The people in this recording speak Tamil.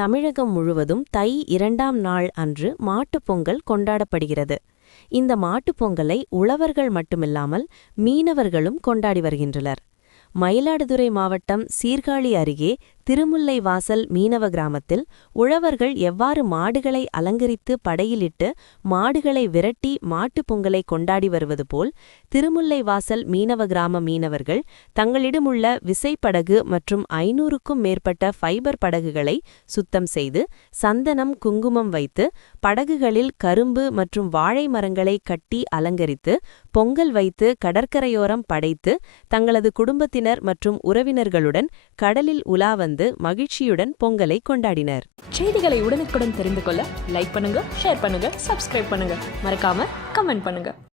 தமிழகம் முழுவதும் தை இரண்டாம் நாள் அன்று மாட்டுப் பொங்கல் கொண்டாடப்படுகிறது. இந்த மாட்டுப் பொங்கலை உழவர்கள் மட்டுமில்லாமல் மீனவர்களும் கொண்டாடி வருகின்றனர். மயிலாடுதுறை மாவட்டம் சீர்காழி அருகே திருமுல்லை வாசல் மீனவ கிராமத்தில் உழவர்கள் எவ்வாறு மாடுகளை அலங்கரித்து படையிலிட்டு மாடுகளை விரட்டி மாட்டுப் பொங்கலை கொண்டாடி வருவது போல் திருமுல்லை வாசல் மீனவ கிராம மீனவர்கள் தங்களிடமுள்ள விசைப்படகு மற்றும் ஐநூறுக்கும் மேற்பட்ட ஃபைபர் படகுகளை சுத்தம் செய்து சந்தனம் குங்குமம் வைத்து படகுகளில் கரும்பு மற்றும் வாழை மரங்களை கட்டி அலங்கரித்து பொங்கல் வைத்து கடற்கரையோரம் படைத்து தங்களது குடும்பத்தினர் மற்றும் உறவினர்களுடன் கடலில் உலா வந்து மகிழ்ச்சியுடன் பொங்கலை கொண்டாடினர். செய்திகளை உடனுக்குடன் தெரிந்து கொள்ள லைக் பண்ணுங்க ஷேர் பண்ணுங்க சப்ஸ்கிரைப் பண்ணுங்க. மறக்காம கமெண்ட் பண்ணுங்க.